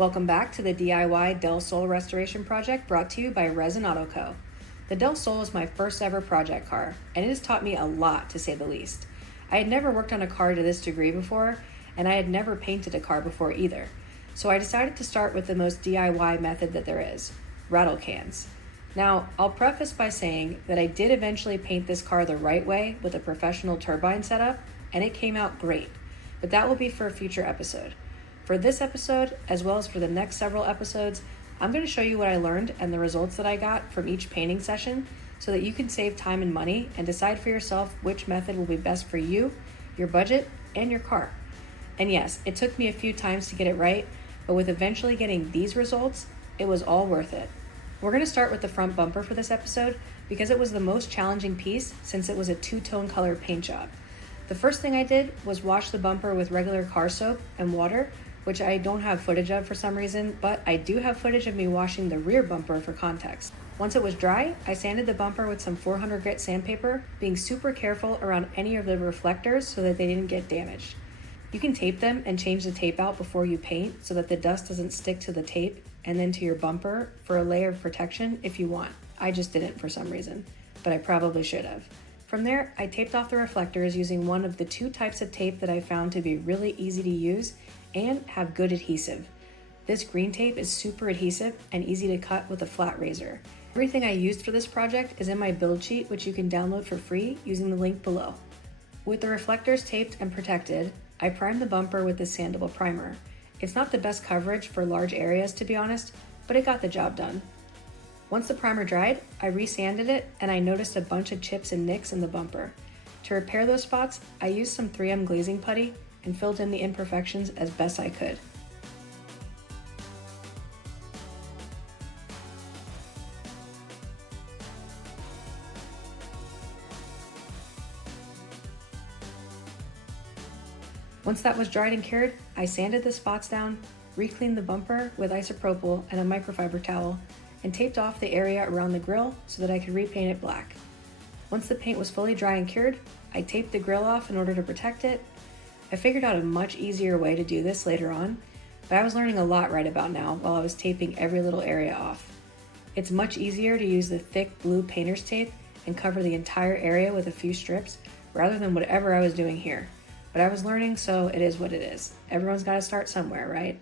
Welcome back to the DIY Del Sol restoration project brought to you by Resin Auto Co. The Del Sol is my first ever project car, and it has taught me a lot to say the least. I had never worked on a car to this degree before, and I had never painted a car before either. So I decided to start with the most DIY method that there is, rattle cans. Now, I'll preface by saying that I did eventually paint this car the right way with a professional turbine setup, and it came out great, but that will be for a future episode. For this episode, as well as for the next several episodes, I'm going to show you what I learned and the results that I got from each painting session so that you can save time and money and decide for yourself which method will be best for you, your budget, and your car. And yes, it took me a few times to get it right, but with eventually getting these results, it was all worth it. We're going to start with the front bumper for this episode because it was the most challenging piece since it was a two-tone color paint job. The first thing I did was wash the bumper with regular car soap and water, which I don't have footage of for some reason, but I do have footage of me washing the rear bumper for context. Once it was dry, I sanded the bumper with some 400 grit sandpaper, being super careful around any of the reflectors so that they didn't get damaged. You can tape them and change the tape out before you paint so that the dust doesn't stick to the tape and then to your bumper for a layer of protection if you want. I just didn't for some reason, but I probably should have. From there, I taped off the reflectors using one of the two types of tape that I found to be really easy to use and have good adhesive. This green tape is super adhesive and easy to cut with a flat razor. Everything I used for this project is in my build sheet, which you can download for free using the link below. With the reflectors taped and protected, I primed the bumper with this sandable primer. It's not the best coverage for large areas, to be honest, but it got the job done. Once the primer dried, I resanded it and I noticed a bunch of chips and nicks in the bumper. To repair those spots, I used some 3M glazing putty and filled in the imperfections as best I could. Once that was dried and cured, I sanded the spots down, re-cleaned the bumper with isopropyl and a microfiber towel, and taped off the area around the grille so that I could repaint it black. Once the paint was fully dry and cured, I taped the grille off in order to protect it. I figured out a much easier way to do this later on, but I was learning a lot right about now while I was taping every little area off. It's much easier to use the thick blue painter's tape and cover the entire area with a few strips rather than whatever I was doing here. But I was learning, so it is what it is. Everyone's got to start somewhere, right?